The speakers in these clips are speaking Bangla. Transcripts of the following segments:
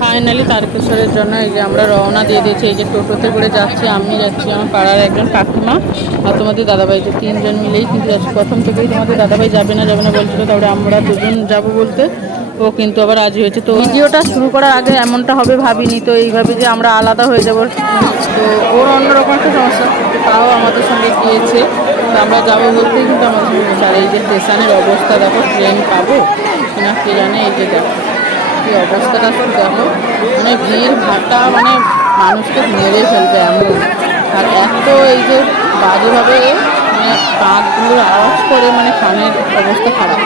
ফাইনালি তারকেশ্বরের জন্য এই যে আমরা রওনা দিয়ে দিয়েছি। এই যে টোটোতে করে যাচ্ছি, আমি যাচ্ছি, আমার পাড়ার একজন কাকিমা আর তোমাদের দাদাভাই, যে তিনজন মিলেই কিন্তু যাচ্ছি। প্রথম থেকেই তোমাদের দাদাভাই যাবে না বলছিল, তারপরে আমরা দুজন যাব বলতে ও কিন্তু আবার রাজি হয়েছে। তো ভিডিওটা শুরু করার আগে এমনটা হবে ভাবিনি, তো এইভাবে যে আমরা আলাদা হয়ে যাব, তো ওর অন্যরকম একটা সমস্যা, তাও আমাদের সঙ্গে গিয়েছে। তো আমরা যাবো বলতেই কিন্তু আমাদের সঙ্গে গেছে। আর এই যে স্টেশনের অবস্থা দেখো, ট্রেন পাবো কিনা কে জানে। এই যে দেখো এই অবস্থাটা শুধু দেখো, মানে ভিড় ভাটা, মানে মানুষকে মেরে ফেলবে এমন। আর এত এই যে বাজেভাবে মানে কাঁধগুলোর আওয়াজ করে, মানে কানের অবস্থা খারাপ।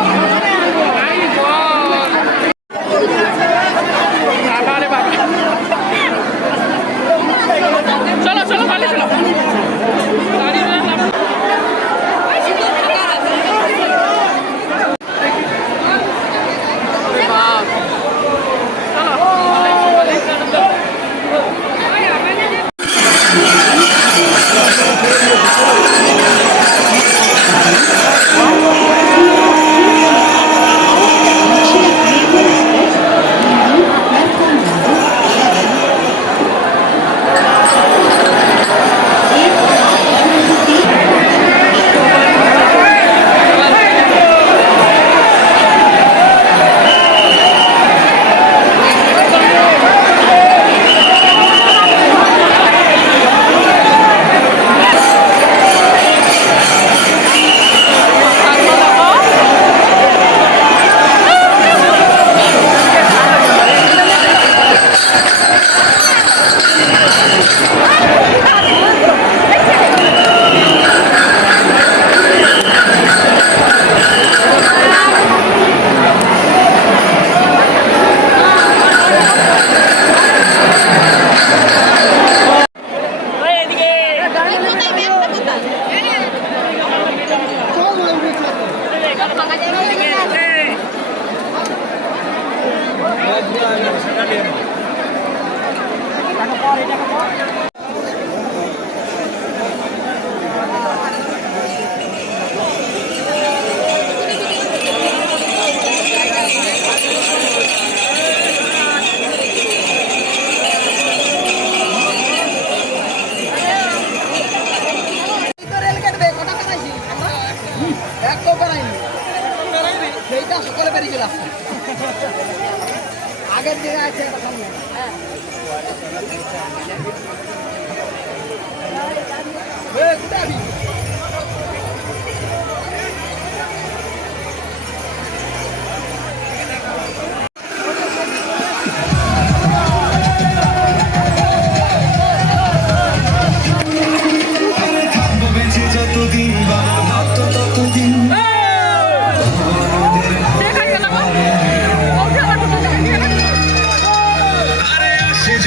আগের দিকে আছে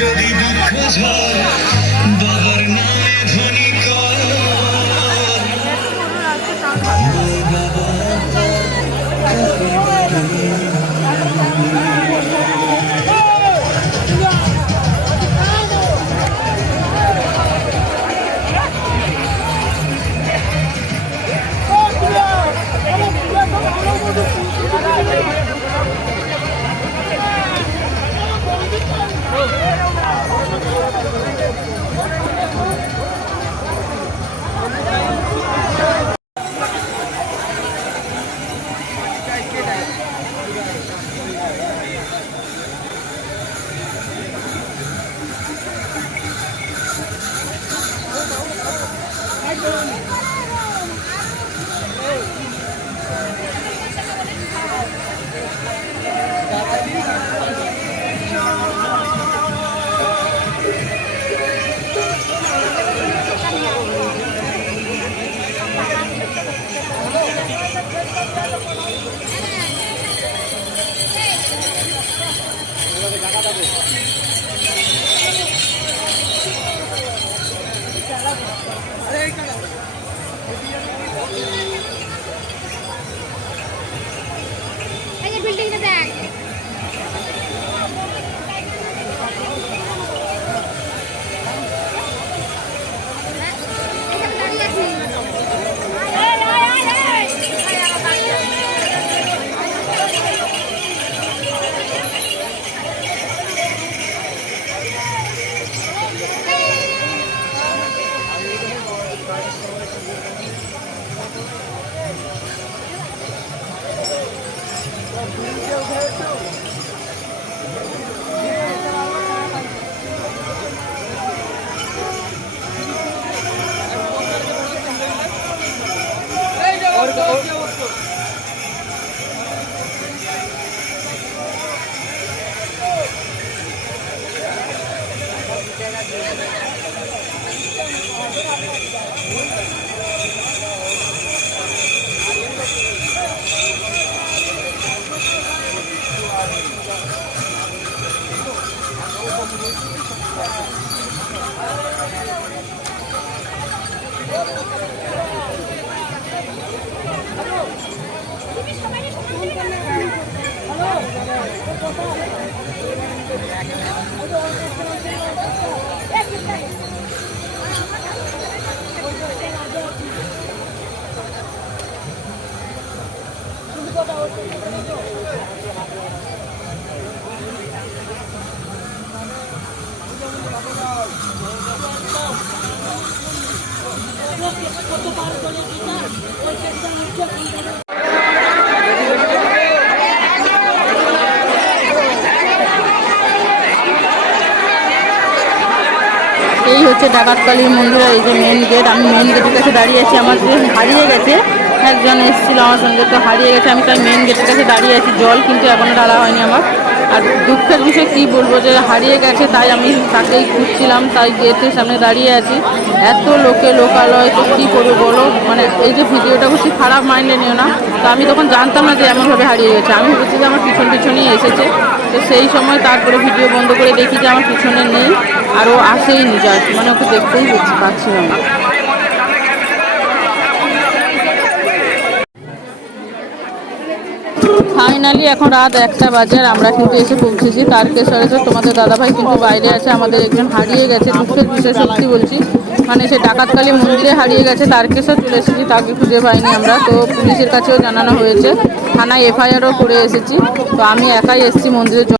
যদি দুঃখ ঝড় বিল্ডিংটা দেখ। এই হচ্ছে ডাকাতকালী মন্দিরের এই যে মেন গেট। আমি মেন গেটের কাছে দাঁড়িয়ে আছি। আমার যে হারিয়ে গেছে, একজন এসেছিল আমার সঙ্গে, তো হারিয়ে গেছে। আমি তাই মেন গেটের কাছে দাঁড়িয়ে আছি। জল কিন্তু এখনো ঢালা হয়নি আমার। আর দুঃখের বিষয় কী বলবো, যে হারিয়ে গেছে তাই আমি তাকেই খুঁজছিলাম, তাই গেটের সামনে দাঁড়িয়ে আছি। এত লোকে লোকালয়, তো কী করবো বলো। মানে এই যে ভিডিওটা করছি, খারাপ মাইন্ডে নিও না। তো আমি তখন জানতাম না যে এমনভাবে হারিয়ে গেছে। আমি ভেবেছি যে আমার পিছনেই এসেছে। তো সেই সময় তারপরে ভিডিও বন্ধ করে দেখি যে আমার পিছনে নেই, আর ও আসেই নি, যা মানে ওকে দেখতেই পাচ্ছি না। ফাইনালি এখন রাত 1টা বাজে, আর আমরা কিন্তু এসে পৌঁছেছি তারকেশ্বরে। তো তোমাদের দাদাভাই কিন্তু বাইরে আছে। আমাদের একজন হারিয়ে গেছে, দুঃখের বিষয় সত্যি বলছি। মানে সে ডাকাতকালী মন্দিরে হারিয়ে গেছে, তারকেশ্বর চলে এসেছি, তাকে খুঁজে পাইনি আমরা। তো পুলিশের কাছেও জানানো হয়েছে, থানায় FIR-ও করে এসেছি। তো আমি একাই এসেছি মন্দিরে।